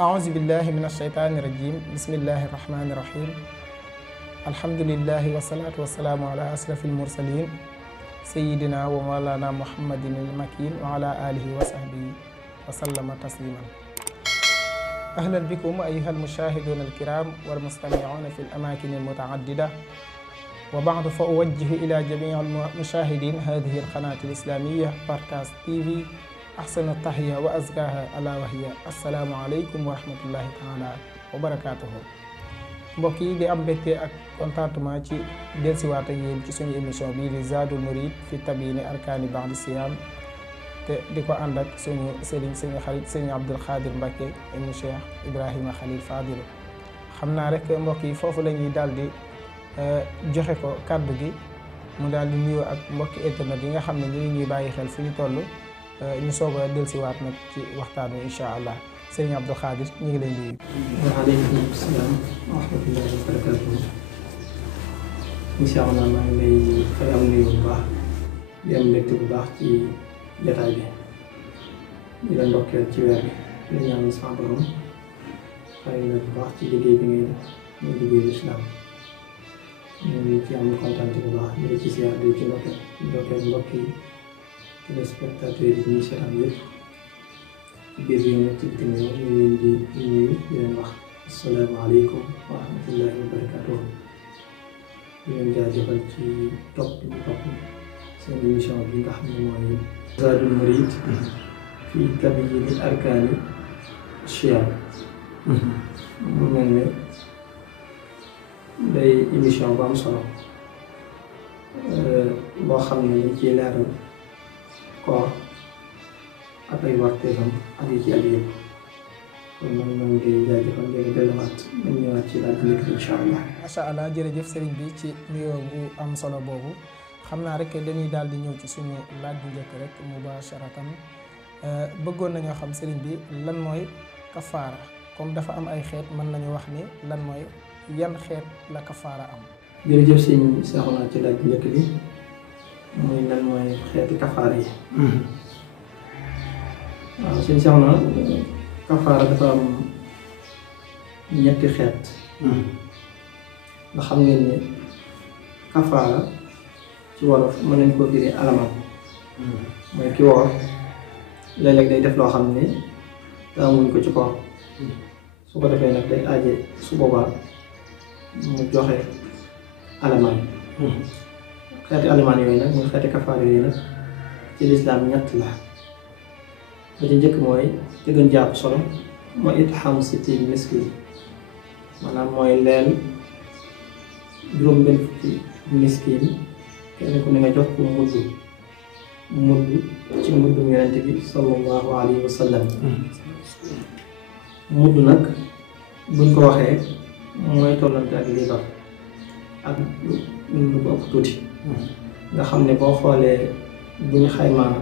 أعوذ بالله من الشيطان الرجيم بسم الله الرحمن الرحيم الحمد لله والصلاة والسلام على أشرف المرسلين سيدنا ومولانا محمد المكين وعلى آله وصحبه وسلم تسليما. أهلا بكم أيها المشاهدون الكرام والمستمعون في الأماكن المتعددة، وبعد فأوجه إلى جميع المشاهدين هذه القناة الإسلامية باركاست تي في أحسن التحية وأزكاها ألا وهي السلام عليكم ورحمة الله تعالى وبركاته. mbokk yi di am mbégte ak contentement ci dellusiwaat ak yéen ci suñu émission bii di Zadul Murid fi tabiini arkaani ba'di siyaam te di ko ànd ak suñu sëriñ suñu xarit sëriñ Abdul Xaadir Mbàkke ibnu Cheikh Ibrahima Khalil Fadil. xam naa rek mbokk yi foofu la ñuy daal di joxe ko kàddu gi mu daal di nuyoo ak mbokki internet yi nga xam ne ñu ngi ñuy bàyyi xel fu ñu toll ñu soog a dellusiwaat nag ci waxtaan wi incha allah. Sëriñ Abdou Khadir ñu ngi lay nuyu. waaleykum salaam wa rahmatullahi wa barakatuh. incha allah maa ngi lay fay am nuyu bu baax di am mbégte bu baax ci jotaay bi di la ndokkeel ci weer bi di la ñaanal sama borom fay la bu baax ci liggéey bi ngay def muy liggéeyu islam ñu ngi ci am kontaan bu baax di la ci siyaar di ci ndokkeel mbokki téléspectateurs yi ñuy seetaan yëpp. biir yi nekk ci bitim réew ñu leen di nuyu di leen wax asalaamaaleykum wa rahmatullahi wa barakatuh. di leen jaajëfal ci topp bi topp seen émission bi nga xam ne mooy Zadul Murid fi tabiini arkaani siyaam. mu mel ne day émission bu am solo boo xam ne ñu ciy leeral koor ak ay warteefam ak yi ci aju yëpp kon man maa ngi koy jaajëfal léegi delluwaat nañ ñëwaat ci laaj bi nekk incha allah. macha allah jërëjëf sëriñ bi ci nuyoo bu am solo boobu xam naa rek dañuy daal di ñëw ci suñu laaj bu njëkk rek mubasharatan bëggoon nañoo xam sëriñ bi lan mooy kafaara comme dafa am ay xeet mën nañu wax ni lan mooy yan xeet la kafaara am. jërëjëf sëñ Seexuna ci laaj bu njëkk bi muy lan mooy xeeti kafaara yi. waaw sëñ Seexuna kafaara dafa am ñetti xeet. nga xam ngeen ne kafaara ci wolof mën nañ koo firi alamaan. mooy ki woor léeg-léeg day def loo xam ne taamuñ ko ci koor su ko defee nag day aaje su boobaa mu joxe alamaan. xeeti alamaan yooyu nag muy xeeti kafaara yooyu nag ci lislaam ñett la. ba ci njëkk mooy te gën jàpp solo mooy it'aamu sittiina miskin maanaam mooy leel juróom-benn fukki miskin kenn ku ne nga jox ko mudd ci muddum yonent bi sallallahu alayhi wa sallam. mudd nag buñ ko waxee mooy tollante ak liibar ak lu ko ëpp tuuti nga xam ne boo xoolee buñ xaymaa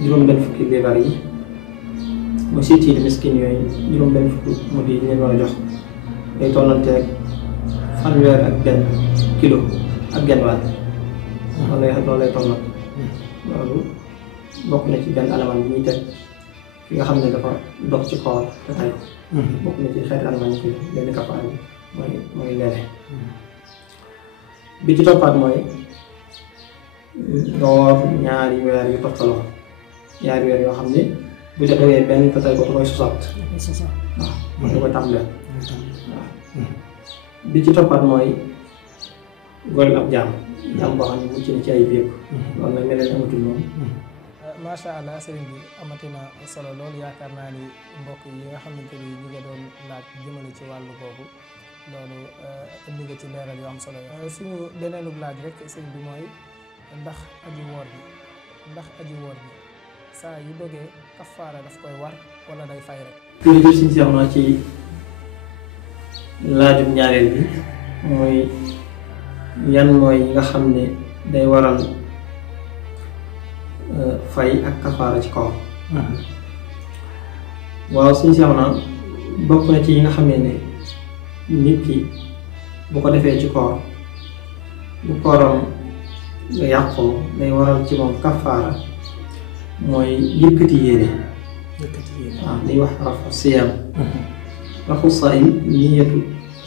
juróom-benn fukki liibar yi mu sittiina miskin yooyu juróom-benn fukki mudd yi ñu leen war a jox day tollanteeg fanweer ak benn kilo ak genn wàll loolu lay tolloon. loolu bokk na ci benn alamaan bi ñuy teg ki nga xam ne dafa dox ci koor te tay ko. bokk na ci xeeti alamaan yi benn kafaara bi mooy leele. bi ci toppaat mooy nga woor ñaari weer yu toftaloo ñaari weer yoo xam ne bu ca dogee benn te tay ko da koy sosaat. waaw mooy da koy tàmbalee. waaw bi ci toppaat mooy goreel ab jaam boo xam ne mucc na ci ay bépp. loolu nag mel na amatul moom. macha allah sëriñ bi amatina solo loolu yaakaar naa ni mbokk yi nga xamante ni ñu nga doon laaj jëmale ci wàllu boobu loolu indi nga ci leeral yu am solo yo suñu beneenub laaj rek sëriñ bi mooy ndax aji woor bi saa yu dogee kafaara daf koy war wala day fay rek. jërëjëf suñu seex na ci laajub ñaareel bi mooy yan mooy yi nga xam ne day waral fay ak kafaara ci kaw. waaw suñu seex na bokk na ci yi nga xam ne nit ki bu ko defee ci koor bu kooram yàqoo day waral ci moom kafaara mooy yëkkati yéene waaw li wax rafu siyaam rafu saa'im niyatu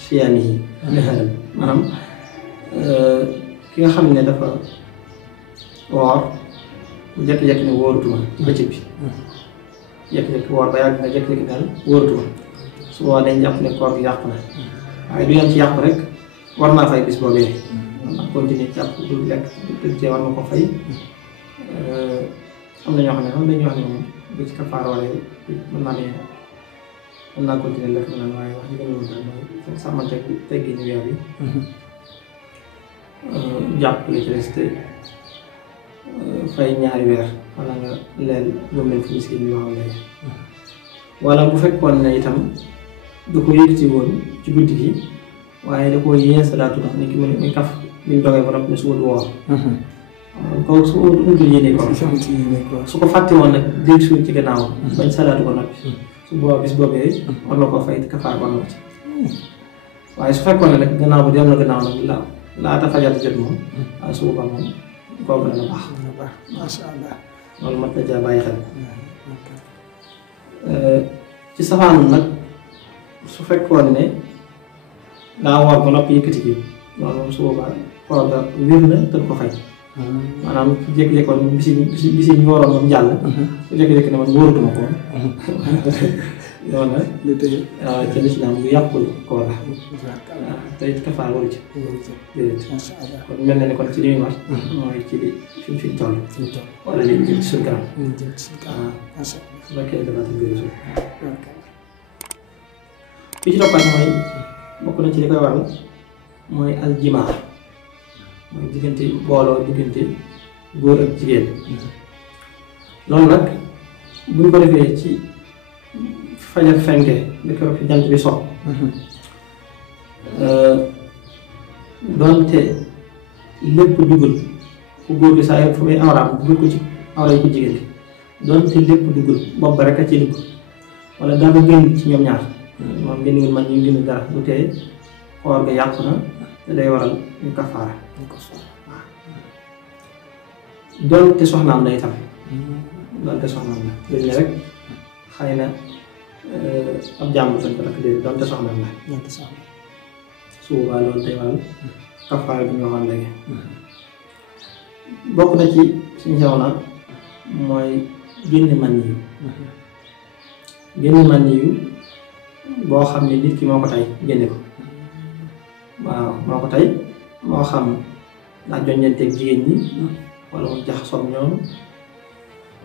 siyaamihi naharan maanaam ki nga xam ne dafa woor bu jékki-jékki ne wóoratuma ci bëccëg bi jékki-jékki woor ba yàgg nga jékki-jékki daal wóoratuma su boobaa dañ jàpp ne koor gi yàqu na waaye du yem ci yàqu rek war naa fay bis boobee ndax continuer jàpp du lekk te war nga ko fay am na ñoo xam ne moom dañuy wax ne moom bu ci kafaara wala mën naa continuer lekk na waaye wax dëgg yàlla mooy sàmmante teggi ni weer bi jàpp li ci des te fay ñaari weer wala nga leel lu mel fi miskin bi waxoon léegi wala bu fekkoon ne itam du ko yëkkati woon ci guddi gi waaye da koo yee salaatu ndax ni ki muy kaf bi ñu dogee ba noppi ne suba du woor kooku su utul yéene ko su ko fàtte woon nag dégg suur ci gannaaw bañ salaatu ko noppi su boobaa bis boobee war na koo fay kafaar war na ko ci waaye su fekkoon ne nag gannaaw ba dem na gannaaw nag laata fajar jot moom waaye su boobaa moom kooku dana baax macha allah loolu mat na caa bàyyi xel ci safaanum nag su fekkoon ne daa woor ba noppi yëkkati gi loolu moom su boobaa koor ga wér na te du ko fay maanaam su jékki-jékki woon bisi ñu waroon moom jàll su jékki-jékki ne man wóoratuma ko loolu nag ci lislaam bu yàqul koor la waaw te it kafaar waru ci déedéet kon mel na ne kon ci li muy wax mooy ci li fi toll wala li jëm ci suñu kanam waaw su fekkee dafa tënk suuf bi ci toppaat mooy bokk na ci li koy waral mooy aljimaa mooy diggante booloo diggante góor ak jigéen loolu nag buñ ko defee ci fajar fenke ba keroog fi jant bi so doonte lépp duggul ku góor gi saa yëpp fu muy awraam duggul ko ci awra yi ko jigéen gi doonte lépp duggul bopp ba rek a ci dugg wala dara génn ci ñoom ñaar moom génnul man ñu génn dara bu tee koor ga yàqu na te day waral ñu kafaara waaw doonte soxnaam la itam doonte soxnaam la dañ ne rek xëy na ab jàmm sañ ko takk déedéet doonte soxnaam la su boobaa loolu day waral kafaara bi ñu waxoon léegi bokk na ci suñu soxna mooy génn man yi génn man yi boo xam ne nit ki moo ko tey génne ko waaw moo ko tey moo xam ndax joññanteeg jigéen ñi wala mu jaxasoo ñoom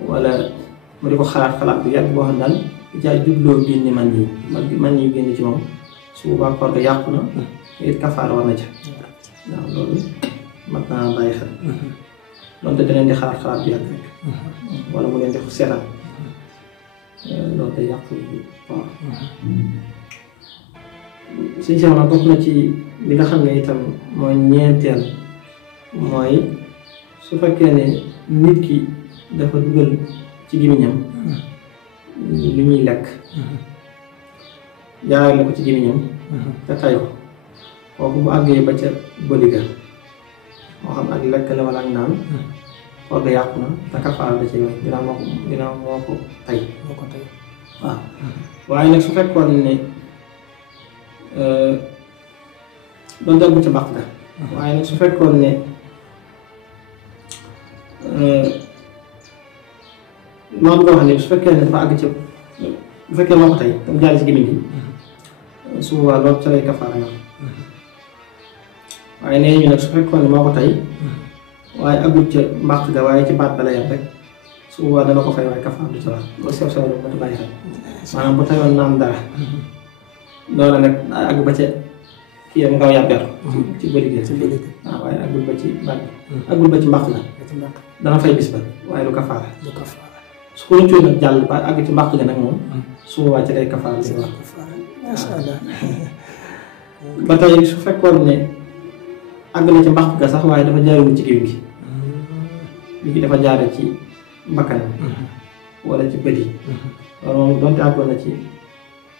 wala mu di ko xalaat bu yàgg boo xam daal di caa jubloo génne man yi génn ci moom su boobaa koor ga yàqu na it kafaara war na ca waaw loolu mat naa bàyyi xel donte da leen di xalaat bu yàgg rek wala mu leen di seetaan loolu day yàq waaw suñu sew nag bokk na ci li nga xam ne itam mooy ñeenteel mooy su fekkee ne nit ki dafa dugal ci gémmiñam lu ñuy lekk jaarale ko ci gémmiñam te tay ko kooku bu àggee ba ca bëliga moo xam ak lekk la wala ak naan koor ga yàqu na te kafaara da cee wax ginnaaw moo ko tay waaw waaye nag su fekkoon ne doon dal bu ca bàq ga waaye nag su fekkoon ne noonu nga wax ne su fekkee ne dafa àgg ca bu fekkee moo ko tey tam jaari ci gémmiñ gi su boobaa loolu ca lay kafaara yoon waaye nee ñu nag su fekkoon ne moo ko tey waaye àggul ca mbàq ga waaye ci baat ba la yem rek su boobaa dana ko fay waaye kafaara du ca wax loolu sew sew la bàyyi xel maanaam bu tayoon naan dara loolu nag àgg ba ca kii yam ngaw yàbbeer ci bëri gi waaw waaye àggul ba ci baat bi àggul ba ci mbàq la dana fay bis ba waaye du kafaara su ko rëccoo nag jàll ba àgg ci mbàq ga nag moom su boobaa ci lay kafaara li wax ba tey su fekkoon ne àgg na ci mbàq ga sax waaye dafa jaarewul ci géew gi gi dafa jaare ci bakkan wala ci bët yi loolu moom doonte àggoon na ci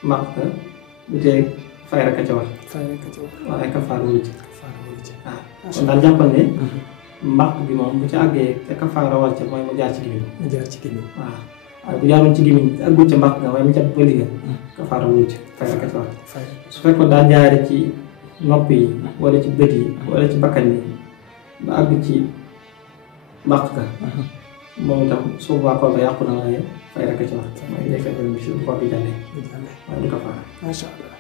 mbàq ga bu tee fay rek a ca war waaye kafaara wu ci waaw kon daal jàppal ne mbàq bi moom bu ci àggee te kafaara war ca mooy mu jaar ci gémmiñ waaw waaye bu jaaroon ci gémmiñ ak gucc mbaq nga waaye mu ca bëli nga kafaara wucc fay rek ci wax su fekkoon daa jaare ci nopp yi wala ci bët yi wala ci bakkan yi ba àgg ci mbaq ka moom itam su boobaa koor ga yàqu na waaye fay rek ci wax mooy day fekk bi su koor bi jàllee waaye du kafaara macha allah.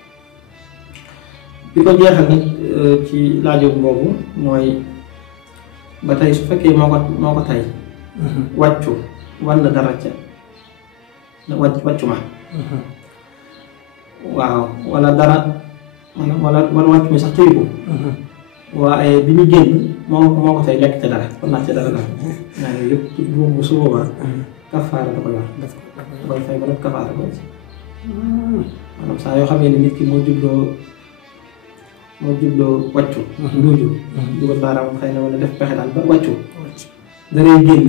bi ko jeexal nag ci laajum boobu mooy ba tey su fekkee moo ko tay wàccu war na dara ca wàccu ma waaw wala dara maanaam wala wàccu mi sax tëyu ko waaye bi ñu génn moo ko tay lekk ca dara kon naat ca dara dara naa ne yëpp boobu su boobaa kafaara da ko yor da koy fay ba nag kafaara ko ci maanaam saa yoo xamee ne nit ki moo jubloo wàccu nduuju dugal baaraam xëy na wala def pexe daal ba wàccu daree génn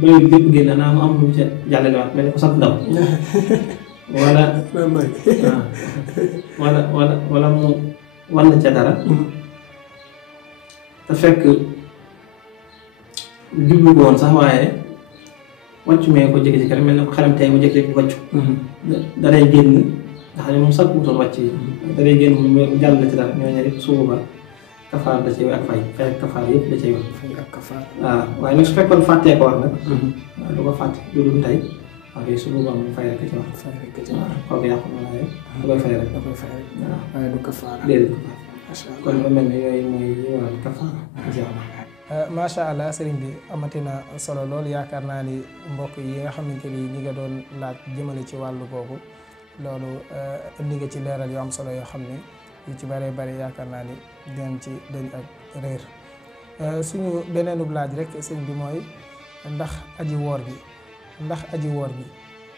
bayul lépp génn naa mu am lu ca jàllale waat mel ni ko sant ndaw wala mu wan na ca dara te fekk jublu ko woon sax waaye wàccu mee ko jékki-jékki rek mel ni ko xelam tey mu jékki-jékki wàccu daree génn nga xam ne moom sax wutoon wàcc yi daree génn mu jàll la ci dara ñooñu rek su boobaa kafaar da cee ak fay kafaar yëpp da cee yor. waaw waaye nag su fekkoon fàttee ko war nag. waaw du ko fàtte du dul tey waaye su boobaa moom fay rek ci wax. waaw kooku yàqu na waaye da koy fay rek. waaw waaye du kafaara. déedéet du kafaara. kon ba mel ne yooyu mooy yi waral kafaara. macha allah sëriñ bi amati na solo lool yaakaar naa ni mbokk yi nga xamante ni ñi nga doon laaj jëmale ci wàllu boobu loolu indi nga ci leeral yu am solo yoo xam ne yu ci bëree bëri yaakaar naa ni dinañ ci dañ ak réer suñu beneenub laaj rek sëñ bi mooy ndax aji woor bi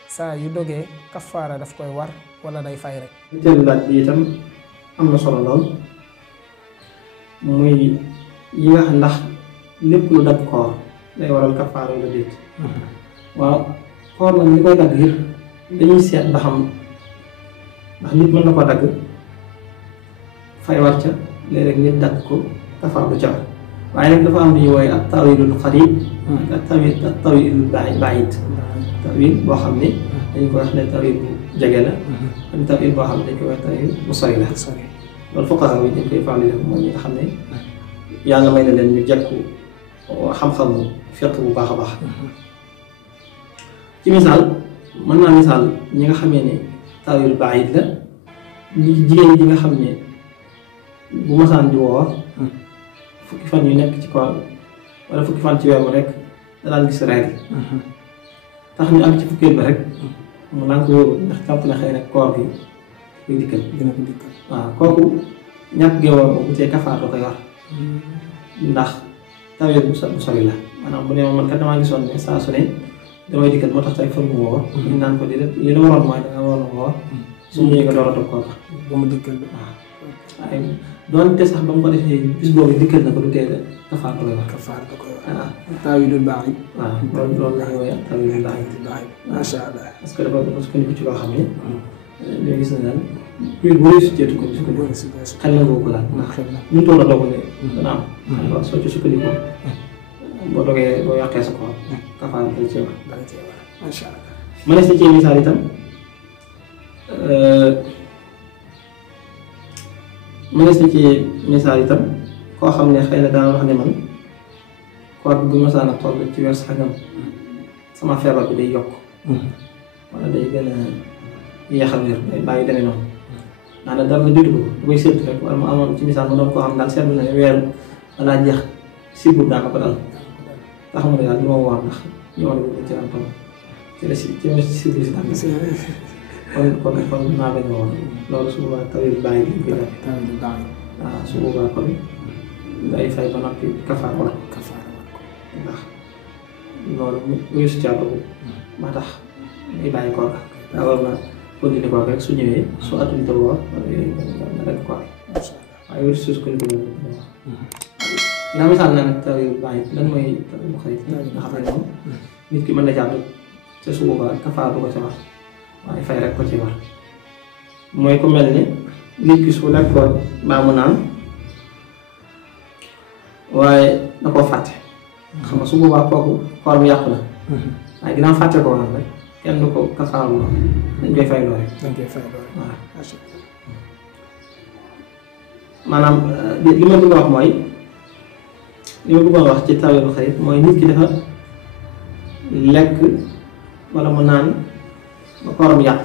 saa yu dogee kafaara daf koy war wala day fay rek. ñetteelu laaj bi itam am na solo lool muy yi nga xam ndax lépp lu dagg koor day waral kafaara wala déet. waaw koor nag li koy dagg yëpp dañuy seet ba xam ndax nit mën na ko dagg fay war ca léeg-léeg nit dagg ko kafaar du ca waaye nag dafa am lu ñuy wooye ak tawilul xarib ak tawilul baid tawil boo xam ne dañ koy wax ne tawil bu jege la am tawil boo xam ne dañ koy wax tawil bu sori la loolu fuqahaa yi dañ koy faral di def mooy ñi nga xam ne yàlla may na leen ñu jekku xam-xamu fiqh bu baax a baax ci misaal mën naa misaal ñi nga xamee ne tawil baid la jigéen ji nga xam ne bu masaan di woor fukki fan yu nekk ci koor wala fukki fan ci weer rek da daan gis règle tax ñu ak ci fukkeel ba rek mu naan ko wóoru ndax jàpp na xëy na koor gi koy dikkal waaw kooku ñàkk gee woor bu tee kafaar da koy war ndax tawil bu sori la maanaam bu ne man kat damaa gisoon ne saa su ne damay dikkal moo tax tey fan mu woor ñu naan ko li la waroon mooy danga waroon woor su ñëwee nga door a toog koor ba mu dikkal waaw waaye doonte sax ba mu ko defee bis boobu dikkal na ko du tee kafaar da koy wax. kafaar da koy wax waaw. taawilul baax yi. waaw loolu la ñuy woowee taawilul baax yi. macha allah. parce que dafa sukkandiku ci loo xam ne. ñoo gis na daal mbir bu réussir ceetu ko sukkandiku. xel na nga ko daal ndax ñu toll a doog ne. dana am. waaw soo ci sukkandiku. boo dogee boo yàqee sa koor. kafaar da cee wax. macha allah. ma ne si ci misaal itam. mënees na ci misaal itam koo xam ne xëy na daan wax ne man koor bi bu masaan a toll ci weer sàngam sama feebar bi day yokk wala day gën a yéex a wér day bàyyi demee noonu daanaka dara la jotu ko bu koy seetlu rek wala mu amoon ci misaal ma doon koo xam daal seetlu na ne weer balaa jeex sibur daa ko dal tax mu ne daal li ma woor ndax ñëwoon ko ci daan toll ci la sibur si daan kon naa bañ a woon loolu su boobaa tawil bàyyi li ñu koy def waaw su boobaa kon day fay ba noppi kafaar war ko ndax loolu muy su caatu ba tax day bàyyi koor daa war na continuer koor rek su ñëwee su atum te woor wala yooyu nga dagg koor waaye wér suus ko ni ko nga misaal na nag tawil bàyyi lan mooy tawil bu xarit nga xam ne moom nit ki mën na jàpp te su boobaa kafaar du ko ca war waaye fay rek ko ci war mooy ku mel ni nit ki su lekkoon baa mu naan waaye da koo fàtte xam nga su boobaa kooku koor mu yàqu na waaye ginnaaw fàtte ko woon rek kenn du ko kafaarloo dañ koy fayloo rek. dañ koy fay loolu. waaw macha allah. maanaam li ma bëgg a wax mooy li ma bëggoon wax ci tawilu xarit mooy nit ki dafa lekk wala mu naan ba kooram yàq.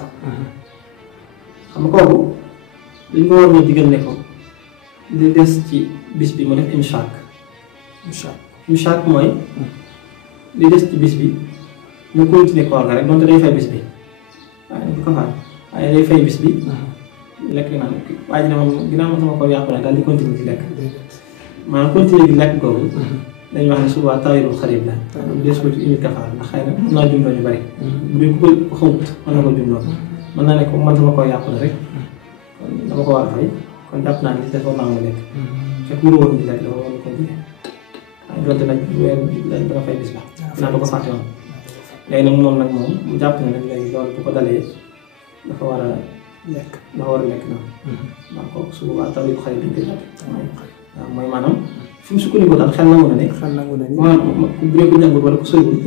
xam nga kooku dañ ko war a digal ne ko li des ci bis bi mu def imsaak. imsaak mooy li des ci bis bi mu continuer koor ga rek donte day fay bis bi waaye du ko faal waaye day fay bis bi. lekk naan waa ji ne moom ginnaaw ma sama koor yàqu na daal di continuer di lekk. maanaam continuer di lekk googu. dañuy wax ne suba tawilul xarib la. des ko ci indi kafaar ndax xëy na mën naa jumloo ñu bari. bu dee ku ko xamut mën na ko jumloo. mën naa ne ko man sama koor yàqu na rek kon dama ko war a fay kon jàpp naa ne li dafa naa nga lekk. fekk mu woon di lekk dafa war a continuer. waaye donte nag weer dana fay bis ba. dinaa da ko fàtte woon. léegi nag moom mu jàpp ne nag léegi loolu bu ko dalee dafa war a lekk noonu. waaw kooku su boobaa tawilul xarib dañ koy jàpp. waaw mooy maanaam fi mu sukkandiku daal xel nangu na ne. bu dee ko jàngut wala ko soriwul.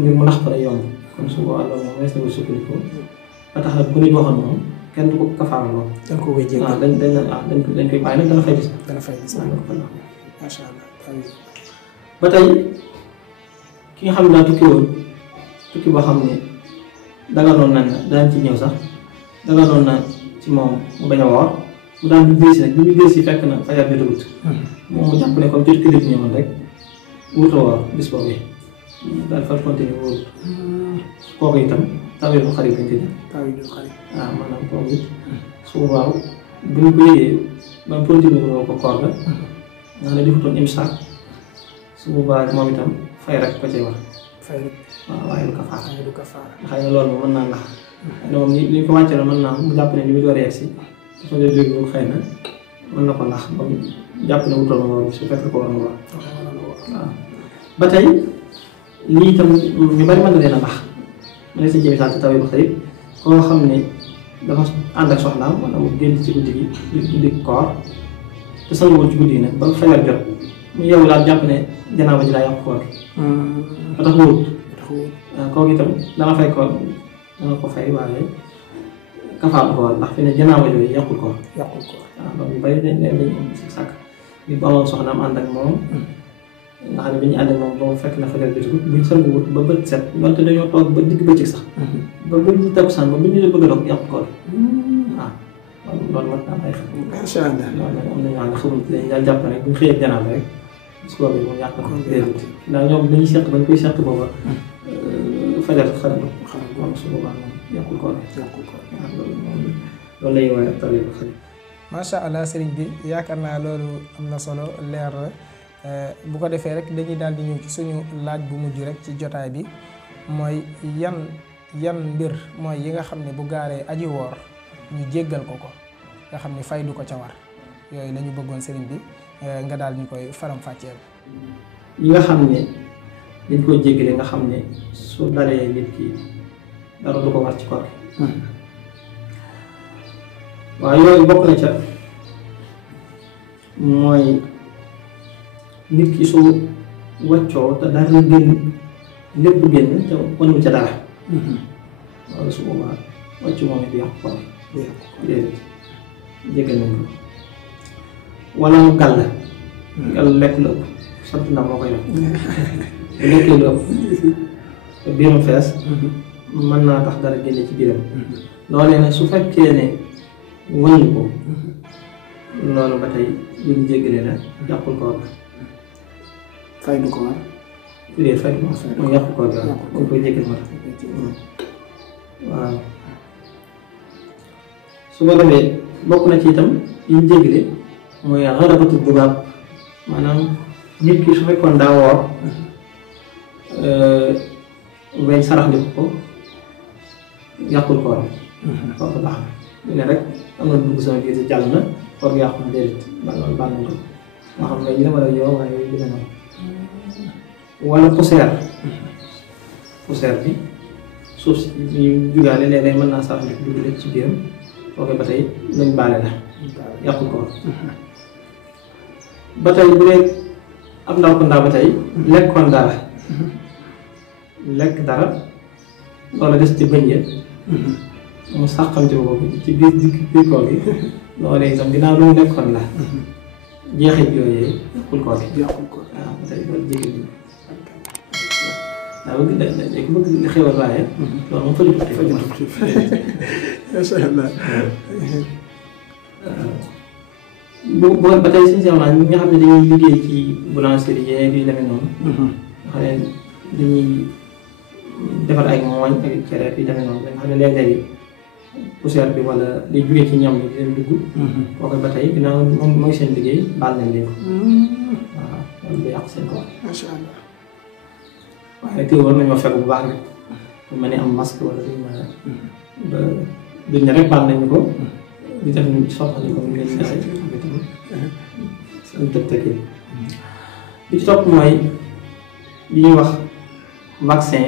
ngir mu nax ko day yomb. kon su boobaa loolu moom wees na ko sukkandiku ba tax na bu nit waxoon moom kenn du ko kafaaraloo. dañ ko koy jéggal dañ koy bàyyi nag dana fay bis. macha allah. ba tey ki nga xam ne daa tukki woon tukki boo xam ne daganoon na daan ci ñëw sax daganoon na ci moom mu bañ a woor. mu daal di dellusi nag bi ñu dellusi fekk na fajar bi jotagut. moom mu jàpp ne comme jot kële bi ñëwoon rek wuute woor bis boobu daal fa continuer wóorut. kooku itam tawilu xarib lañ koy def. tawilu xarib. waaw maanaam kooku it su boobaa bu ñu ko yëgee ba mu continuer woo ko koor ga. nga xam ne defutoon imsaak su boobaa moom itam fay rek ko cay war. fay rek. waaw waaye du kafaara. waaye du kafaara. xëy na loolu moom mën naa ndax. moom li ñu ko wàccee la mën naa mu jàpp ne ni mu door a yegg si. dafa jël jóge boobu xëy na mën na ko ndax ba mu jàpp ne wutoon na war su fekk ko war na war. waaw ba tey lii itam ñu bari mën na leen a baax ma ne si jëmi sax ci tawilu xarib koo xam ne dafa ànd ak soxnaam wala mu génn ci guddi gi guddi koor te sanguwul ci guddi gi nag ba fajar jot mu yeewu daal jàpp ne janaaba ji daa yàqu koor gi. ba tax wóorut. waaw kooku itam dana fay koor dana ko fay waaye kafaar ko war ndax fi ne janaaba yooyu yàqul koor. waaw loolu yu bari dañ si sàkk nit bu amoon soxnaam ànd ak moom nga xam ne bi ñu ànd ak moom ba mu fekk na fajar jotagut buñ sanguwut ba bët set wante dañoo toog ba digg bëccëg sax ba bët ñu takkusaan ba ñu bëgg a doog yàqu koor waaw loolu mat naa ay xam. macha allah loolu nag am na ñoo xam ne xamul dañuy daal jàpp rek bu ñu xëyee janaaba rek su ko moom yàq na déedéet ndax ñoom dañuy seq bañ koy seq booba fajar xarala kon su boobaa moom yàqul koor loolu lay woowee ak tawilu xarib. macha allah sëriñ bi yaakaar naa loolu am na solo leer la bu ko defee rek dañuy daal di ñëw ci suñu laaj bu mujj rek ci jotaay bi mooy yan mbir mooy yi nga xam ne bu gaaree aji woor ñu jéggal ko nga xam ne fay du ko ca war yooyu la ñu bëggoon sëriñ bi nga daal ñu koy faram-fàcceel. yi nga xam ne dañ koo jéggale nga xam ne su dalee nit ki dara du ko war ci koor gi. waaw yooyu bokk na ca mooy nit ki su wàccoo te dara génn lépp génn te mënu ca dara. loolu su boobaa wàccu moom it yàqu koor déedéet jéggal nañ ko wala mu gàll lekk lu ëpp sant ndax moo koy def bu lekkee lu ëpp te biiram fees mën naa tax dara génne ci biiram loolee nag su fekkee ne wëññi ko loolu ba tey luñ jéggale la yàqul koor ga fay du ko war déedéet fay du ko war mu yàqul koor ga dañ koy jéggal moo tax waaw su ko defee bokk na ci itam yiñ jéggale mooy xarabatu dubaab maanaam nit ki su fekkoon daa woor weñ sarax li ko yàqul kooram kooku baax na ñu ne rek am na dugg sama biir si jàll na koor gi yàqu na déedéet ba loolu baax nañ ko moo xam ne ñu ne wala yow waaye yooyu dina noonu wala poussière bi suuf si ñu jugaale léeg-léeg mën naa sarax li ko dugg ci biiram kooku ba tey luñ baale la yàqul koor ba tey bu dee ab ndaw ko ndaw ba tey lekkoon dara lekk dara loola des ci bëñ ya mu sàqamte ko ci biir koor gi loolee itam ginnaaw lu mu nekkoon la jeexit yooyee yàqul koor gi waaw ba tey loolu jéggi daa bëgg xewal waaye loolu moom fajut macha allah bu ba tey suñu sew naa ñi nga xam ne dañuy liggéey ci boulangerie yeeg yu demee noonu nga xam ne dañuy defar ay mooñ ak cere yu demee noonu nga xam ne léeg-léeg poussière bi wala li jugee ci ñam bi di leen dugg kooku ba tey ginnaaw moom mooy seen liggéey baal nañ leen ko waaw loolu du yàq seen koor macha allah waaye teew war nañoo fekk bu baax rek bu mel ni am masque wala duñ mën a ba duñ ne rek baal nañu ko di def ñu soxla ko ñu leen neexee seen tëb-tëb yi li ci topp mooy li ñuy wax vaccin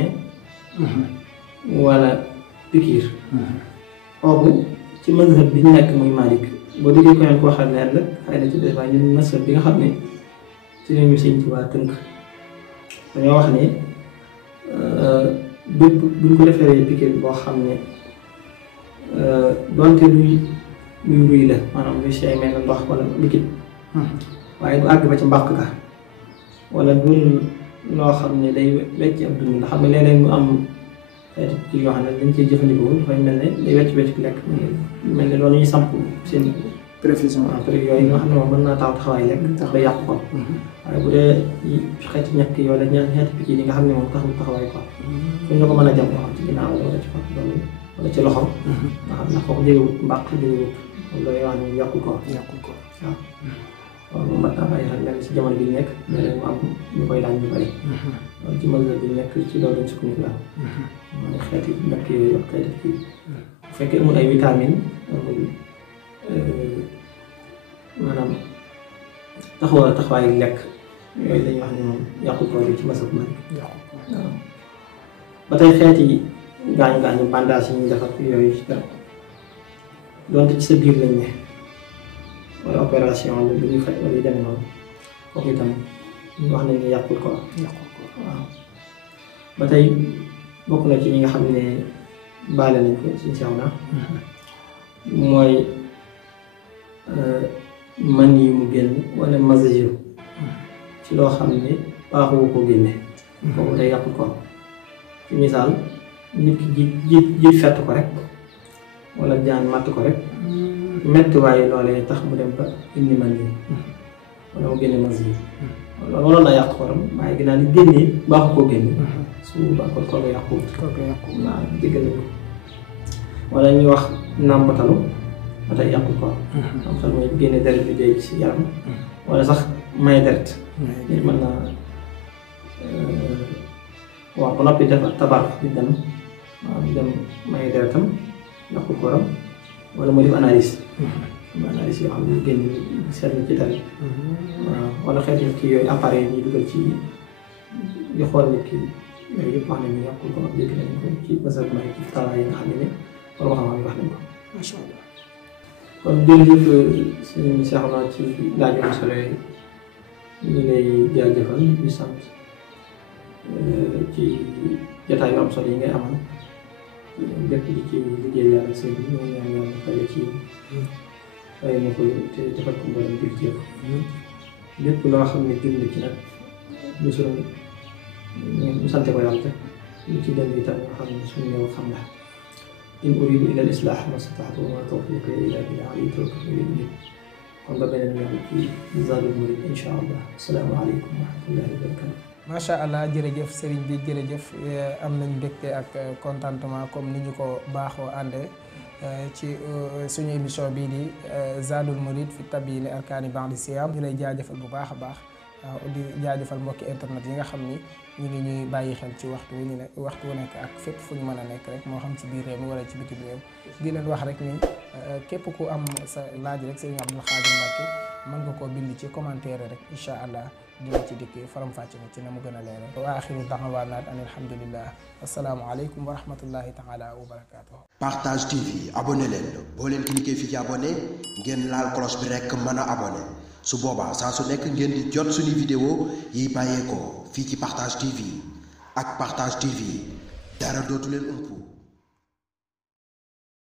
wala piqûre kooku ci mazhab bi ñu nekk muy Malik boo déggee ko neen ko waxal leen la xëy na ci des waaye ñun mazhab bi nga xam ne ci lañu Sëñ Tuubaa tënk dañoo wax ne bépp buñ ko defee piqûre boo xam ne doonte luy ruy la maanaam luy seey mel na ndox wala liquide waaye du àgg ba ci mbàq ga wala dul loo xam ne day wecc ab dund nga xam ne léeg-léeg mu am xeeti kii yoo xam ne dañ ciy jëfandikoo dafay mel ne day wecc lekk mel ne loolu ñuy samp seen prévision yooyu nga xam ne moom mën naa taxawaay lekk tax day yàq ko waaye bu dee xeeti ñàkk yi wala xeeti picc yi nga xam ne moom taxul taxawaay ko fuñ la ko mën a jam loo xam ci ginnaaw wala ci kaw loolu wala ci loxo nga xam ne kooku jegewut mbàq jegewut loolu yoo xam ne yàqul ko waaw waaw moom mat naa bàyyi xel mel si jamono bi nekk mais mu am ñu koy laaj ñu bëri loolu ci mazhab bi nekk ci loolu lañ sukkandiku daal mooy xeeti mbàkk yooyu ak xeeti kii bu fekkee amul ay vitamine amul maanaam taxawaayu lekk yooyu dañuy wax ne moom yàqul koor yi ci mazhab Maalik waaw ba tey xeeti gaañu bandage yi ñuy defar yooyu ci dara donte ci sa biir lañ ne wala opération la bu ñuy faj wala yu demee noonu kooku itam ñu wax nañ ne yàqul koor waaw ba tey bokk na ci ñi nga xam ne baale nañ ko suñu sew na mooy man yi mu génn wala masajir ci loo xam ne baaxoo ko génne kooku tey yàqul koor ci misaal nit ki jiit fett ko rek wala jaan matt ko rek metti waaye loolee tax mu dem ba indi man yi wala mu génne mas yi loolu waroon naa yàq xorom waaye ginnaaw ni génnee baaxu koo génne su baax ko kooku yàquwut waaw dégg nañ ko wala ñuy wax nàmbatalu ba tey yàqu ko am xam mooy génne deret bi dee ci yaram wala sax may deret nit mën naa waaw ba noppi def tabar di dem waaw dem may deretam yàqu koram wala mu def analyse analyse yoo xam ne génn seetlu ci dara waaw wala xeetu kii yooyu appareil yi ñuy dugal ci di xool nit ki yooyu yëpp wax nañu yàqul ko dégg nañu ko ci basab may ci tawaay yi nga xam ne wala xam-xam yi wax nañ ko macha allah kon jërëjëf suñu seexna ci laaj am solo yi ñu lay jaajëfal di sant ci jotaay yu am solo yi ngay amal lépp di ci liggéey yàlla sëñ bi ñu ñaan yàlla fay ci fay na ko te defal ko mboolem biir ci lépp loo xam ne jëm na ci nag ñu sante ko yàlla lu ci dem itam nga xam ne suñu ñëw xam la in uridu ila al islah ma stataatu wa ma tawfiqi illa billah alayhi tawakkaltu wa ilayhi kon ba beneen yoon ci Zadul Murid insha allah assalaamu aleykum wa rahmatullahi wa barakatuh macha allah jërëjëf sëriñ bi jërëjëf am nañ mbégte ak contentement comme ni ñu ko baaxoo àndee ci suñu émission bii di Zadul Murid fi tabyiini arkaani ba'di siyaam di lay jaajëfal bu baax a baax di jaajëfal mbokki internet yi nga xam ni ñu ngi ñuy bàyyi xel ci waxtu wu nekk ak fépp fu ñu mën a nekk rek moo xam ci biir réew mi wala ci bitim réew di leen wax rek ni képp ku am sa laaj rek sëriñ Abdou Khadre Mbacké mën nga koo bind ci commentaire rek incha allah dina ci dikk faram-fàcce ko ci na mu gën a leeral wa axiru da'waana an alhamdulillah assalaamu aleykum wa rahmatullahi taala wa barakatuh Partage TV abonné leen boo leen cliquer fii ci abonné ngeen laal cloche bi rek mën a abonné su boobaa saa su nekk ngeen di jot suñu vidéo yi bàyyeekoo fii ci Partage TV ak Partage TV dara dootu leen umpu